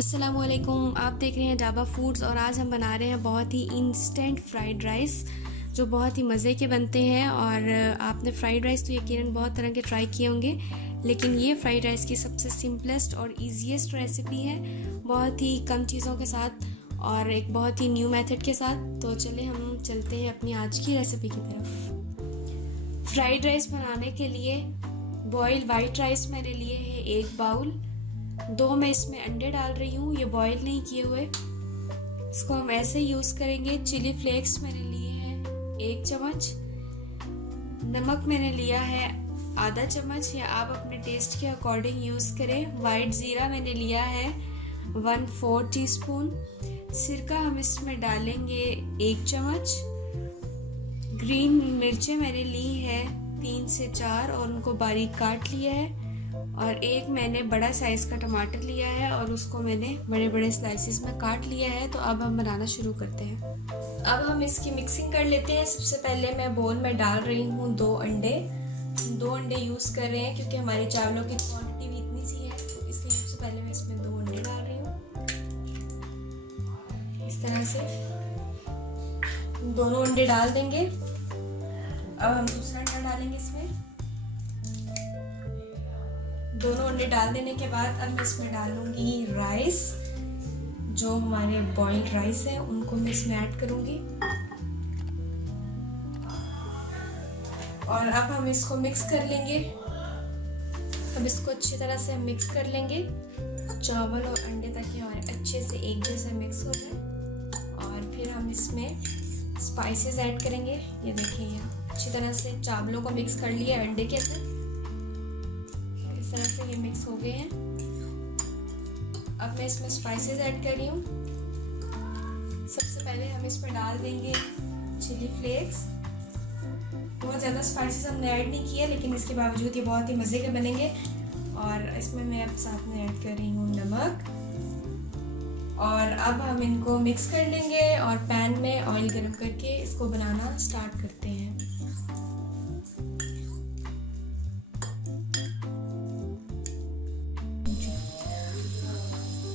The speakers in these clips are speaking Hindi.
अस्सलामुअलैकुम, आप देख रहे हैं ढाबा फूड्स और आज हम बना रहे हैं बहुत ही इंस्टेंट फ्राइड राइस जो बहुत ही मज़े के बनते हैं। और आपने फ्राइड राइस तो यकीनन बहुत तरह के ट्राई किए होंगे, लेकिन ये फ्राइड राइस की सबसे सिंपलेस्ट और ईजीएस्ट रेसिपी है, बहुत ही कम चीज़ों के साथ और एक बहुत ही न्यू मेथड के साथ। तो चले हम चलते हैं अपनी आज की रेसिपी की तरफ। फ्राइड राइस बनाने के लिए बॉयल वाइट राइस मैंने लिए है 1 बाउल। 2 मैं इसमें अंडे डाल रही हूँ, ये बॉईल नहीं किए हुए, इसको हम ऐसे यूज़ करेंगे। चिली फ्लेक्स मैंने लिए हैं 1 चम्मच। नमक मैंने लिया है आधा चम्मच, या आप अपने टेस्ट के अकॉर्डिंग यूज़ करें। वाइट ज़ीरा मैंने लिया है 1/4 टीस्पून। सिरका हम इसमें डालेंगे 1 चम्मच। ग्रीन मिर्चें मैंने ली है 3 से 4 और उनको बारीक काट लिया है। और एक मैंने बड़ा साइज़ का टमाटर लिया है और उसको मैंने बड़े बड़े स्लाइसिस में काट लिया है। तो अब हम बनाना शुरू करते हैं। अब हम इसकी मिक्सिंग कर लेते हैं। सबसे पहले मैं बोल में डाल रही हूँ 2 अंडे। 2 अंडे यूज़ कर रहे हैं क्योंकि हमारी चावलों की क्वांटिटी भी इतनी सी है, तो इसलिए सबसे पहले मैं इसमें 2 अंडे डाल रही हूँ। इस तरह से दोनों अंडे डाल देंगे। अब हम दूसरा अंडा डालेंगे इसमें। दोनों अंडे डाल देने के बाद अब मैं इसमें डालूंगी राइस, जो हमारे बॉइल्ड राइस है उनको मैं इसमें ऐड करूंगी। और अब हम इसको मिक्स कर लेंगे। अब इसको अच्छी तरह से मिक्स कर लेंगे, चावल और अंडे ताकि हमारे अच्छे से एक जैसा मिक्स हो जाए। और फिर हम इसमें स्पाइसेस ऐड करेंगे। ये देखिए, यहाँ अच्छी तरह से चावलों को मिक्स कर लिया अंडे के अंदर। इस तरह से ये मिक्स हो गए हैं। अब मैं इसमें स्पाइसेस ऐड कर रही हूँ। सबसे पहले हम इसमें डाल देंगे चिली फ्लेक्स। बहुत ज़्यादा स्पाइसेस हमने ऐड नहीं किया, लेकिन इसके बावजूद ये बहुत ही मज़े के बनेंगे। और इसमें मैं अब साथ में ऐड कर रही हूँ नमक। और अब हम इनको मिक्स कर लेंगे और पैन में ऑयल गर्म करके इसको बनाना स्टार्ट करते हैं।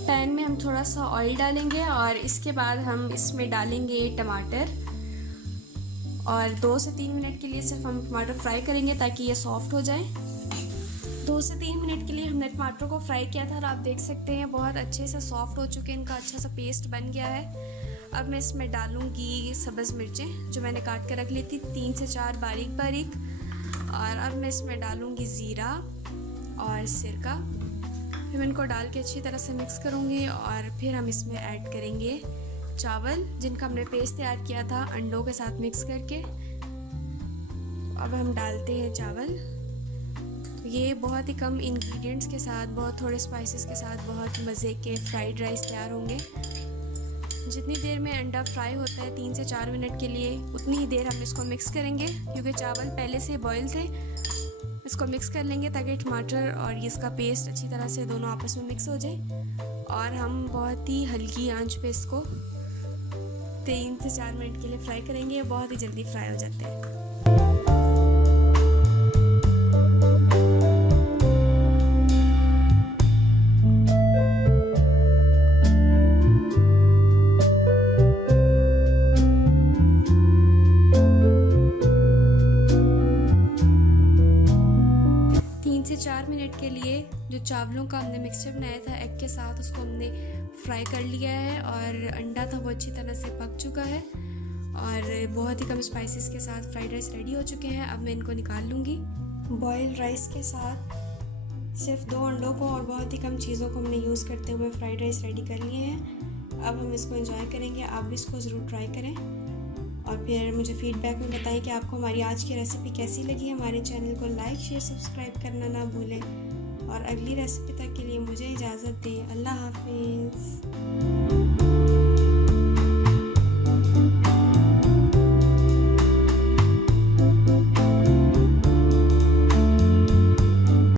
पैन में हम थोड़ा सा ऑयल डालेंगे और इसके बाद हम इसमें डालेंगे टमाटर। और 2 से 3 मिनट के लिए सिर्फ हम टमाटर फ्राई करेंगे ताकि ये सॉफ्ट हो जाए। 2 से 3 मिनट के लिए हमने टमाटर को फ्राई किया था और आप देख सकते हैं बहुत अच्छे से सॉफ्ट हो चुके हैं, इनका अच्छा सा पेस्ट बन गया है। अब मैं इसमें डालूँगी सब्ज़ मिर्चें जो मैंने काट कर रख ली थी 3 से 4 बारीक बारीक। और अब मैं इसमें डालूँगी ज़ीरा और सिरका। फिर मैं इनको डाल के अच्छी तरह से मिक्स करूँगी और फिर हम इसमें ऐड करेंगे चावल जिनका हमने पेस्ट तैयार किया था अंडों के साथ मिक्स करके। अब हम डालते हैं चावल। तो ये बहुत ही कम इंग्रेडिएंट्स के साथ, बहुत थोड़े स्पाइसेस के साथ बहुत मज़े के फ्राइड राइस तैयार होंगे। जितनी देर में अंडा फ्राई होता है 3 से 4 मिनट के लिए, उतनी ही देर हम इसको मिक्स करेंगे क्योंकि चावल पहले से बॉयल थे। इसको मिक्स कर लेंगे ताकि टमाटर और इसका पेस्ट अच्छी तरह से दोनों आपस में मिक्स हो जाए। और हम बहुत ही हल्की आंच पे इसको 3 से 4 मिनट के लिए फ्राई करेंगे। बहुत ही जल्दी फ्राई हो जाते हैं। 3 से 4 मिनट के लिए जो चावलों का हमने मिक्सचर बनाया था एग के साथ, उसको हमने फ्राई कर लिया है और अंडा था वो अच्छी तरह से पक चुका है और बहुत ही कम स्पाइसेस के साथ फ्राइड राइस रेडी हो चुके हैं। अब मैं इनको निकाल लूँगी। बॉइल्ड राइस के साथ सिर्फ 2 अंडों को और बहुत ही कम चीज़ों को हमने यूज़ करते हुए फ्राइड राइस रेडी कर लिए हैं। अब हम इसको एंजॉय करेंगे। आप भी इसको ज़रूर ट्राई करें और फिर मुझे फीडबैक में बताएं कि आपको हमारी आज की रेसिपी कैसी लगी। हमारे चैनल को लाइक शेयर सब्सक्राइब करना ना भूलें और अगली रेसिपी तक के लिए मुझे इजाज़त दें। अल्लाह हाफिज़।